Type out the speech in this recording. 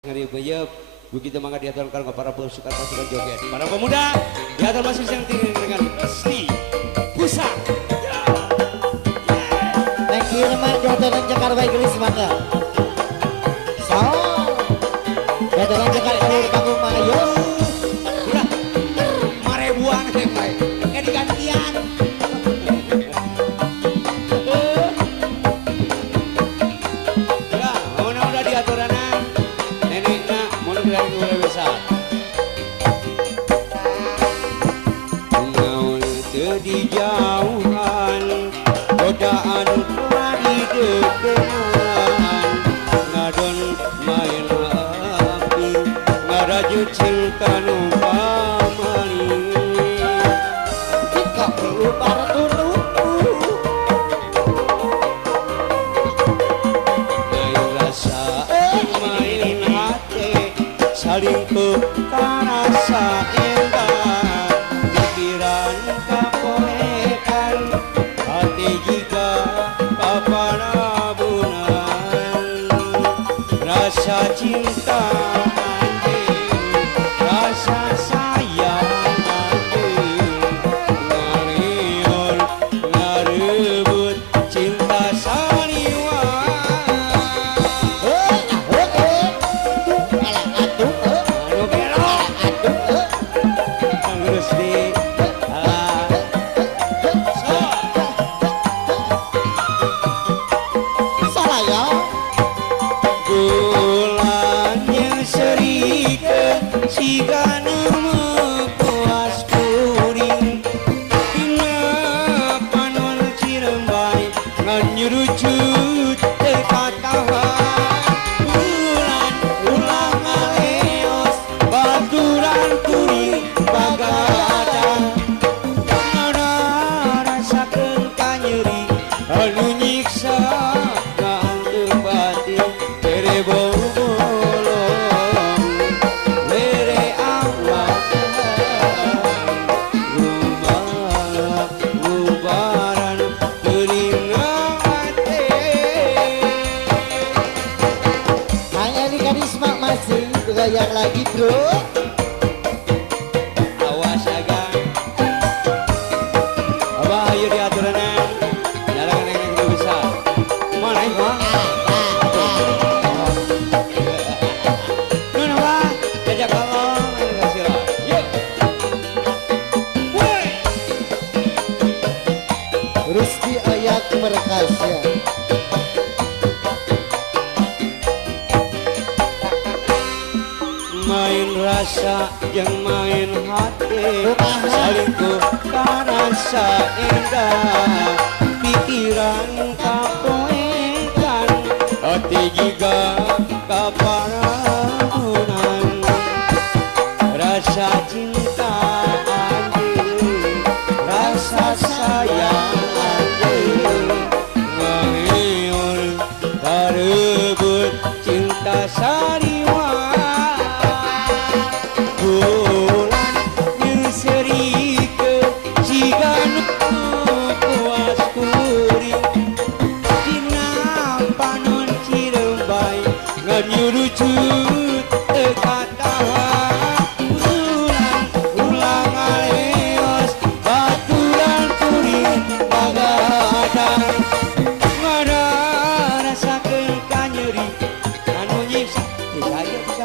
Ngeri beyep begitu mangga diaturkan kepada para pasukan joget. Para pemuda diatur masih yang tinggi dengan Resti Pusat. Thank you teman diaturkan Jakarta Inggris mangga. So, diaturkan Jakarta Ulur Panggung Mayo. Udah, marebuan baik. Kayak digantian. Ya, mana udah diaturan neneknya mau bilang udah besar. Naon teu dijauhan godaan lari deketan ngadon main api ngaraju cinta nu pamali Jika perlu para tunu. main rasa main hati saling kekarasa endah pikiran kapoekan hati jika kapanabunan rasa cinta anjing rasa sayang anjing ngaliur ngarebut cinta saniwan anu gelo terus di Salah ya. bulan yang serikeun siga nu puas kuring dina panon cirembai ngan nyurucut teu katahan bulan ulang ngaleos baturan kuring bagadang ngana rasakeun kanyeri anu nyiksa nganteu batin tere bolong lere awak rumah bubaran teuring ate Hanya di karisma masih bergoyang lagi bro. awas agang abah ayo diaturan jalan yang besar mana ini bang nun abah jajak kolong main kasih lah yuk woi Rizky Ayat Perkasa. main rasa yang main hati Kumaha? saling karasa indah pikiran kapoekan hati juga kaparabunan rasa cinta anjing rasa sayang anjing ngaliur karebut cinta sariwan bulan yang serikeun siga nu puas kuring dina panon cirembai ngan nyurucut teu katahan bulan ulang ngaleos baturan kuring bagadang ngada rasakeun kanyeri anu nyiksa bisa aja bisa